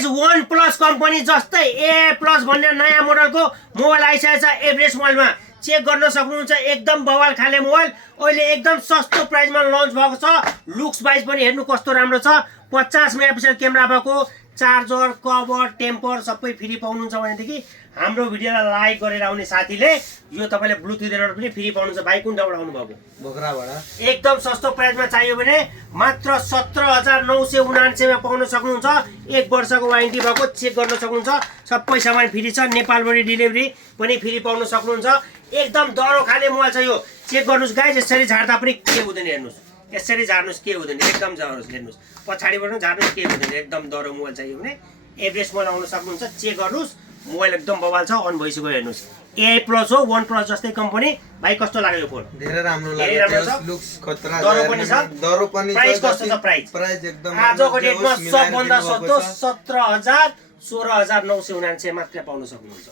वन plus company जस्तै ए plus भन्ने नयाँ मोडलको मोबाइल आइसकेको छ एभरेस्ट मोबाइलमा चेक गर्न सक्नुहुन्छ। एकदम बवाल खाले मोबाइल अहिले एकदम सस्तो प्राइसमा लन्च भएको छ। लुक्स वाइज पनि हेर्नु कस्तो राम्रो छ। 50 मेगापिक्सल क्यामेरा भएको, चार्जर, कभर, टेम्पर सबै फ्री पाउनुहुन्छ। भनेदेखि हाम्रो भिडियोलाई लाइक गरेर आउने साथीले यो तपाईँले ब्लुटुथ रेकर्डर पनि फ्री पाउनुहुन्छ। भाइ कुन ठाउँबाट आउनु भएको? बोक्राबाट। एकदम सस्तो प्राइसमा चाहियो भने मात्र 17,999 मा पाउन सक्नुहुन्छ। 1 वर्षको वारेन्टी भएको, चेक गर्न सक्नुहुन्छ। सबै सामान फ्री छ। नेपालभरि डेलिभरी पनि फ्री पाउन सक्नुहुन्छ। एकदम दरो खाले मोबाइल छ यो। चेक गर्नुस् गाइस, यसरी झार्दा पनि के हुँदैन हेर्नुस्। यसरी झार्नुस् के हुँदैन, एकदम जबरजस्त हेर्नुस्। पछाडिबाट झार्नुस् के हुँदैन, एकदम दरो मोबाइल चाहियो भने एभरेस्ट मोबाइल आउन सक्नुहुन्छ। चेक गर्नुस्, मोबाइल एकदम बवाल छ। अन भइसक्यो हेर्नुस्। ए प्लस हो, वन प्लस जस्तै कम्पनी। भाइ कस्तो लाग्यो यो फोन? धेरै राम्रो लाग्यो। लुक्स खतरा छ। दरो पनि छ। दरो पनि छ। प्राइस कस्तो छ? प्राइस एकदम आजको डेटमा सबभन्दा सस्तो 17,000 16,999 मात्र पाउन सक्नुहुन्छ।